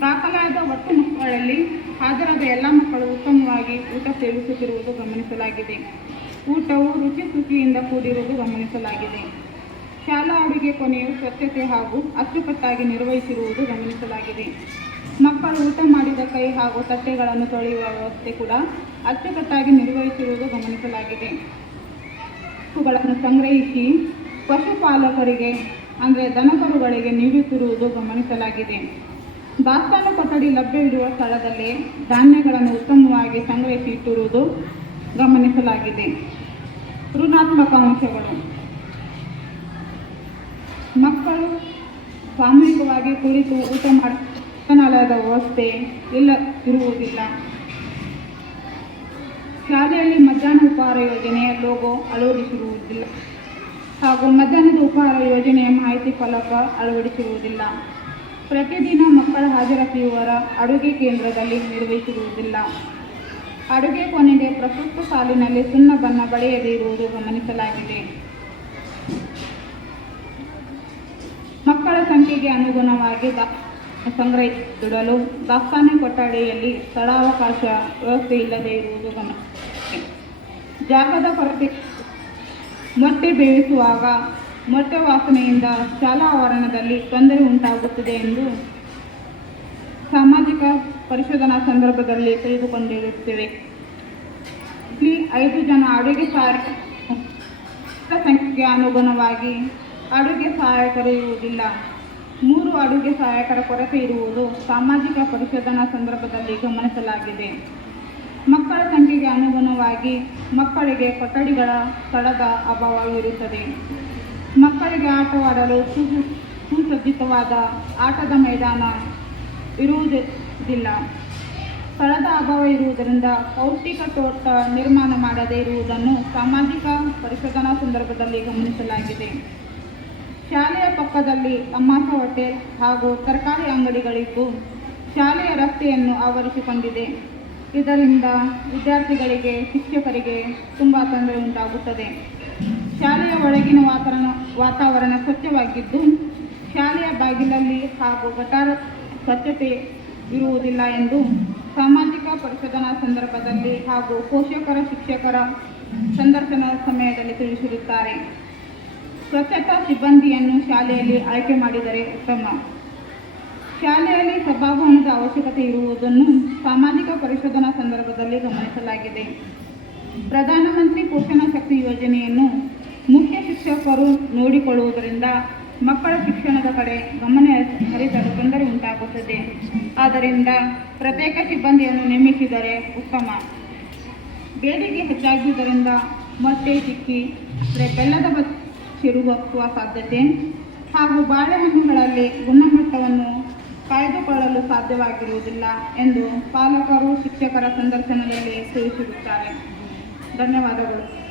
ದಾಖಲಾದ ಒಟ್ಟು ಮಕ್ಕಳಲ್ಲಿ ಹಾಜರಾದ ಎಲ್ಲ ಮಕ್ಕಳು ಉತ್ತಮವಾಗಿ ಊಟ ಸೇವಿಸುತ್ತಿರುವುದು ಗಮನಿಸಲಾಗಿದೆ. ಊಟವು ರುಚಿ ಶುಚಿಯಿಂದ ಕೂಡಿರುವುದು ಗಮನಿಸಲಾಗಿದೆ. ಶಾಲಾ ಅಡುಗೆ ಕೊನೆಯು ಸ್ವಚ್ಛತೆ ಹಾಗೂ ಅಚ್ಚುಕಟ್ಟಾಗಿ ನಿರ್ವಹಿಸಿರುವುದು ಗಮನಿಸಲಾಗಿದೆ. ಮಕ್ಕಳು ಊಟ ಮಾಡಿದ ಕೈ ಹಾಗೂ ತಟ್ಟೆಗಳನ್ನು ತೊಳೆಯುವ ವ್ಯವಸ್ಥೆ ಕೂಡ ಅಚ್ಚುಕಟ್ಟಾಗಿ ನಿರ್ವಹಿಸಿರುವುದು ಗಮನಿಸಲಾಗಿದೆ. ವಸ್ತುಗಳನ್ನು ಸಂಗ್ರಹಿಸಿ ಪಶುಪಾಲಕರಿಗೆ, ಅಂದರೆ ದನಕರುಗಳಿಗೆ ನೀಡುತ್ತಿರುವುದು ಗಮನಿಸಲಾಗಿದೆ. ದಾಸ್ತಾನು ಕೊಠಡಿ ಲಭ್ಯವಿರುವ ಸ್ಥಳದಲ್ಲಿ ಧಾನ್ಯಗಳನ್ನು ಉತ್ತಮವಾಗಿ ಸಂಗ್ರಹಿಸಿ ಇಟ್ಟಿರುವುದು ಗಮನಿಸಲಾಗಿದೆ. ಋಣಾತ್ಮಕ ಅಂಶಗಳು. ಮಕ್ಕಳು ಸಾಮೂಹಿಕವಾಗಿ ಕುಳಿತು ಊಟ ಮಾಡಲಯದ ವ್ಯವಸ್ಥೆ ಇಲ್ಲ, ಇರುವುದಿಲ್ಲ. ಶಾಲೆಯಲ್ಲಿ ಮಧ್ಯಾಹ್ನ ಉಪಹಾರ ಯೋಜನೆಯ ಲೋಗೋ ಅಳವಡಿಸಿರುವುದಿಲ್ಲ. ಹಾಗೂ ಮಧ್ಯಾಹ್ನದ ಉಪಹಾರ ಯೋಜನೆಯ ಮಾಹಿತಿ ಫಲಕ ಅಳವಡಿಸಿರುವುದಿಲ್ಲ. ಪ್ರತಿದಿನ ಮಕ್ಕಳ ಹಾಜರಾತಿ ವಿವರ ಅಡುಗೆ ಕೇಂದ್ರದಲ್ಲಿ ನಿರ್ವಹಿಸಿರುವುದಿಲ್ಲ. ಅಡುಗೆ ಕೊನೆಗೆ ಪ್ರಸಕ್ತ ಸಾಲಿನಲ್ಲಿ ಸುಣ್ಣ ಬಣ್ಣ ಬಳಿಯದೇ ಇರುವುದು ಗಮನಿಸಲಾಗಿದೆ. ಮಕ್ಕಳ ಸಂಖ್ಯೆಗೆ ಅನುಗುಣವಾಗಿ ಸಂಗ್ರಹಿಸಿಡಲು ದಾಸ್ತಾನೆ ಕೊಠಡಿಯಲ್ಲಿ ಸ್ಥಳಾವಕಾಶ ವ್ಯವಸ್ಥೆ ಇಲ್ಲದೇ ಇರುವುದು ಗಮನ ಜಾಗದ ಕೊರತೆ ಮೊಟ್ಟೆ ಬೇಯಿಸುವಾಗ ಮೊಟ್ಟೆ ವಾಸನೆಯಿಂದ ಶಾಲಾ ಆವರಣದಲ್ಲಿ ತೊಂದರೆ ಉಂಟಾಗುತ್ತದೆ ಎಂದು ಸಾಮಾಜಿಕ ಪರಿಶೋಧನಾ ಸಂದರ್ಭದಲ್ಲಿ ತಿಳಿದುಕೊಂಡಿರುತ್ತೇವೆ. ಇಲ್ಲಿ ಐದು ಜನ ಅಡುಗೆ ಸಹಾಯಕ ಸಂಖ್ಯೆಗೆ ಅನುಗುಣವಾಗಿ ಅಡುಗೆ ಸಹಾಯಕರು ಇರುವುದಿಲ್ಲ. ಮೂರು ಅಡುಗೆ ಸಹಾಯಕರ ಕೊರತೆ ಇರುವುದು ಸಾಮಾಜಿಕ ಪರಿಶೋಧನಾ ಸಂದರ್ಭದಲ್ಲಿ ಗಮನಿಸಲಾಗಿದೆ. ಮಕ್ಕಳ ಸಂಖ್ಯೆಗೆ ಅನುಗುಣವಾಗಿ ಮಕ್ಕಳಿಗೆ ಕೊಠಡಿಗಳ ಸ್ಥಳದ ಅಭಾವವಿರುತ್ತದೆ ಮಕ್ಕಳಿಗೆ ಆಟವಾಡಲು ಸುಸಜ್ಜಿತವಾದ ಆಟದ ಮೈದಾನ ಇರುವುದಿಲ್ಲ. ಸ್ಥಳದ ಅಭಾವ ಇರುವುದರಿಂದ ಪೌಷ್ಟಿಕ ತೋಟ ನಿರ್ಮಾಣ ಮಾಡದೇ ಇರುವುದನ್ನು ಸಾಮಾಜಿಕ ಪರಿಶೋಧನಾ ಸಂದರ್ಭದಲ್ಲಿ ಗಮನಿಸಲಾಗಿದೆ. ಶಾಲೆಯ ಪಕ್ಕದಲ್ಲಿ ಅಮ್ಮಾಸ ಹೋಟೆಲ್ ಹಾಗೂ ತರಕಾರಿ ಅಂಗಡಿಗಳಿಗೂ ಶಾಲೆಯ ರಸ್ತೆಯನ್ನು ಆವರಿಸಿಕೊಂಡಿದೆ. ಇದರಿಂದ ವಿದ್ಯಾರ್ಥಿಗಳಿಗೆ ಶಿಕ್ಷಕರಿಗೆ ತುಂಬ ತೊಂದರೆ ಉಂಟಾಗುತ್ತದೆ. ಶಾಲೆಯ ಒಳಗಿನ ವಾತಾವರಣ ವಾತಾವರಣ ಸ್ವಚ್ಛವಾಗಿದ್ದು, ಶಾಲೆಯ ಬಾಗಿಲಲ್ಲಿ ಹಾಗೂ ಗಟಾರ ಸ್ವಚ್ಛತೆ ಇರುವುದಿಲ್ಲ ಎಂದು ಸಾಮಾಜಿಕ ಪರಿಶೋಧನಾ ಸಂದರ್ಭದಲ್ಲಿ ಹಾಗೂ ಪೋಷಕರ, ಶಿಕ್ಷಕರ ಸಂದರ್ಶನ ಸಮಯದಲ್ಲಿ ತಿಳಿಸಿರುತ್ತಾರೆ. ಸ್ವಚ್ಛತಾ ಸಿಬ್ಬಂದಿಯನ್ನು ಶಾಲೆಯಲ್ಲಿ ಆಯ್ಕೆ ಮಾಡಿದರೆ ಉತ್ತಮ. ಶಾಲೆಯಲ್ಲಿ ಸಭಾಭವನದ ಅವಶ್ಯಕತೆ ಇರುವುದನ್ನು ಸಾಮಾಜಿಕ ಪರಿಶೋಧನಾ ಸಂದರ್ಭದಲ್ಲಿ ಗಮನಿಸಲಾಗಿದೆ. ಪ್ರಧಾನಮಂತ್ರಿ ಪೋಷಣ ಶಕ್ತಿ ಯೋಜನೆಯನ್ನು ಮುಖ್ಯ ಶಿಕ್ಷಕರು ನೋಡಿಕೊಳ್ಳುವುದರಿಂದ ಮಕ್ಕಳ ಶಿಕ್ಷಣದ ಕಡೆ ಗಮನ ಹರಿಸಲು ತೊಂದರೆ ಉಂಟಾಗುತ್ತದೆ. ಆದ್ದರಿಂದ ಪ್ರತ್ಯೇಕ ಸಿಬ್ಬಂದಿಯನ್ನು ನೇಮಿಸಿದರೆ ಉತ್ತಮ. ಬೇಡಿಕೆ ಹೆಚ್ಚಾಗುವುದರಿಂದ ಮೊಟ್ಟೆ ಸಿಕ್ಕಿ ಬೆಲ್ಲದ ಬಚ್ಚಿರುಗುವ ಸಾಧ್ಯತೆ ಹಾಗೂ ಬಾಳೆಹಣ್ಣುಗಳಲ್ಲಿ ಗುಣಮಟ್ಟವನ್ನು ಕಾಯ್ದುಕೊಳ್ಳಲು ಸಾಧ್ಯವಾಗಿರುವುದಿಲ್ಲ ಎಂದು ಪಾಲಕರು ಶಿಕ್ಷಕರ ಸಂದರ್ಶನದಲ್ಲಿ ತಿಳಿಸಿರುತ್ತಾರೆ. ಧನ್ಯವಾದಗಳು.